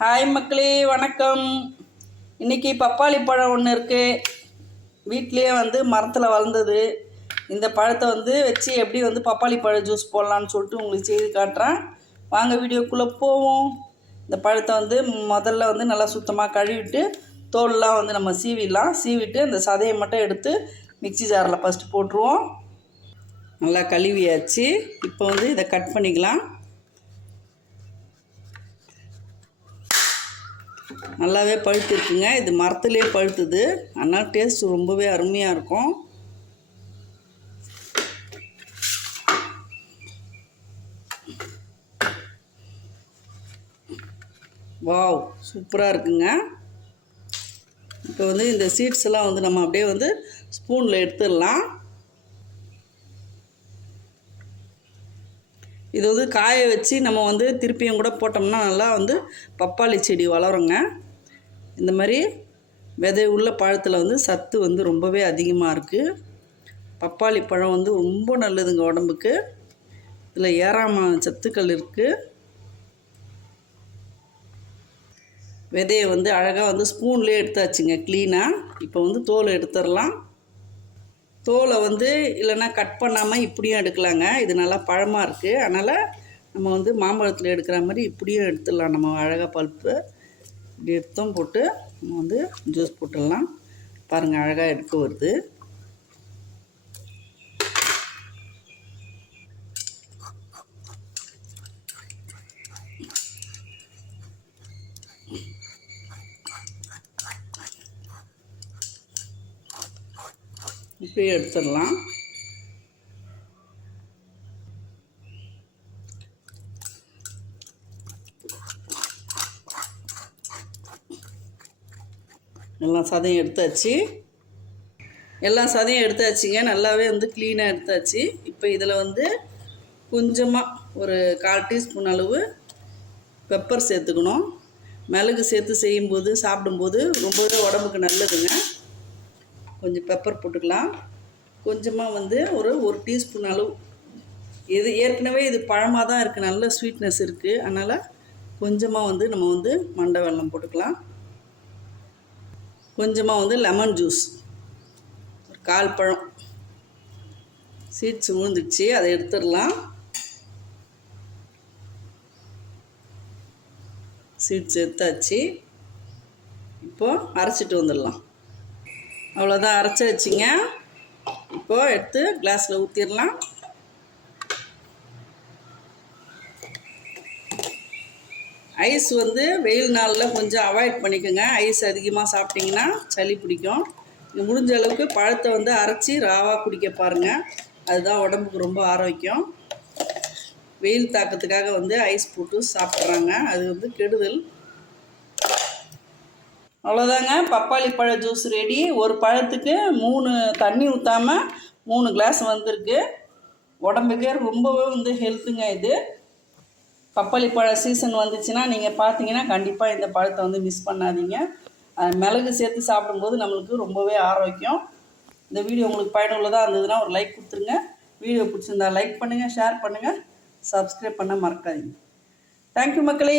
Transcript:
Hi மக்களே வணக்கம். இன்றைக்கி பப்பாளி பழம் ஒன்று இருக்குது வீட்லேயே வந்து மரத்தில் வளர்ந்தது. இந்த பழத்தை வந்து வச்சு எப்படி வந்து பப்பாளி பழ ஜூஸ் போடலான்னு சொல்லிட்டு உங்களுக்கு செய்து காட்டுறேன். வாங்க வீடியோக்குள்ளே போவோம். இந்த பழத்தை வந்து முதல்ல வந்து நல்லா சுத்தமாக கழுவிட்டு தோல்லாம் வந்து நம்ம சீவிடலாம். சீவிட்டு அந்த சதையை மட்டும் எடுத்து மிக்ஸி ஜாரில் ஃபஸ்ட்டு போட்டுருவோம். நல்லா கழுவியாச்சு. இப்போ வந்து இதை கட் பண்ணிக்கலாம். நல்லாவே பழுத்து இருக்குங்க இது மரத்துலேயே பழுத்துது. அதனால் டேஸ்ட் ரொம்பவே அருமையாக இருக்கும். வாவ் சூப்பராக இருக்குங்க. இப்போ வந்து இந்த சீட்ஸ் எல்லாம் வந்து நம்ம அப்படியே வந்து ஸ்பூனில் எடுத்துடலாம். இது வந்து காய வச்சு நம்ம வந்து திருப்பியும் கூட போட்டோம்னா நல்லா வந்து பப்பாளி செடி வளருங்க. இந்த மாதிரி விதை உள்ள பழத்தில் வந்து சத்து வந்து ரொம்பவே அதிகமாக இருக்குது பப்பாளி பழம் வந்து ரொம்ப நல்லதுங்க உடம்புக்கு. இதில் ஏறாம சத்துக்கள் இருக்குது விதையை வந்து அழகாக வந்து ஸ்பூன்லேயே எடுத்தாச்சுங்க க்ளீனாக இப்போ வந்து தோல் எடுத்துடலாம். தோலை வந்து இல்லைன்னா கட் பண்ணாமல் இப்படியும் எடுக்கலாங்க. இது நல்லா பழமாக இருக்குது அதனால் நம்ம வந்து மாம்பழத்தில் எடுக்கிற மாதிரி இப்படியும் எடுத்துடலாம். நம்ம அழகாக பல்ப்பு இப்படி எடுத்தோம் போட்டு நம்ம வந்து ஜூஸ் போட்டுடலாம். பாருங்கள் அழகாக எடுக்க வருது. இப்படியே எடுத்துடலாம். எல்லாம் சதையும் எடுத்தாச்சு. எல்லா சதையும் எடுத்தாச்சுங்க. நல்லாவே வந்து க்ளீனாக எடுத்தாச்சு. இப்போ இதில் வந்து கொஞ்சமாக ஒரு கால் டீஸ்பூன் அளவு பெப்பர் சேர்த்துக்கணும். மிளகு சேர்த்து செய்யும்போது சாப்பிடும்போது ரொம்பவே உடம்புக்கு நல்லதுங்க. கொஞ்சம் பெப்பர் போட்டுக்கலாம். கொஞ்சமாக வந்து ஒரு ஒரு டீஸ்பூன் அளவு. இது ஏற்கனவே இது பழமாக தான் இருக்குது நல்ல ஸ்வீட்னஸ் இருக்குது அதனால் கொஞ்சமாக வந்து நம்ம வந்து மண்டை வெல்லம் போட்டுக்கலாம். கொஞ்சமாக வந்து லெமன் ஜூஸ் ஒரு கால் பழம். சீட்ஸ் விழுந்துடுச்சு அதை எடுத்துடலாம். சீட்ஸ் எடுத்தாச்சு. இப்போது அரைச்சிட்டு வந்துடலாம். அவ்வளோதான் அரைச்சி வச்சிங்க. இப்போது எடுத்து கிளாஸில் ஊற்றிடலாம் ஐஸ் வந்து வெயில் நாளில் கொஞ்சம் அவாய்ட் பண்ணிக்கோங்க. ஐஸ் அதிகமாக சாப்பிட்டிங்கன்னா சளி பிடிக்கும். நீங்கள் முடிஞ்ச அளவுக்கு பழத்தை வந்து அரைச்சி ராவாக குடிக்க பாருங்கள் அதுதான் உடம்புக்கு ரொம்ப ஆரோக்கியம். வெயில் தாக்கத்துக்காக வந்து ஐஸ் போட்டு சாப்பிட்றாங்க. அது வந்து கெடுதல். அவ்வளோதாங்க பப்பாளி பழ ஜூஸ் ரெடி ஒரு பழத்துக்கு மூணு தண்ணி ஊற்றாமல் மூணு கிளாஸ் வந்திருக்கு. உடம்புக்கு ரொம்பவே வந்து ஹெல்த்துங்க இது. பப்பாளி பழ சீசன் வந்துச்சுன்னா நீங்கள் பார்த்தீங்கன்னா கண்டிப்பாக இந்த பழத்தை வந்து மிஸ் பண்ணாதீங்க. மிளகு சேர்த்து சாப்பிடும்போது நம்மளுக்கு ரொம்பவே ஆரோக்கியம். இந்த வீடியோ உங்களுக்கு பயனுள்ளதாக இருந்ததுன்னா ஒரு லைக் கொடுத்துருங்க. வீடியோ பிடிச்சிருந்தா லைக் பண்ணுங்கள் ஷேர் பண்ணுங்கள் சப்ஸ்கிரைப் பண்ண மறக்காதீங்க. தேங்க்யூ மக்களே.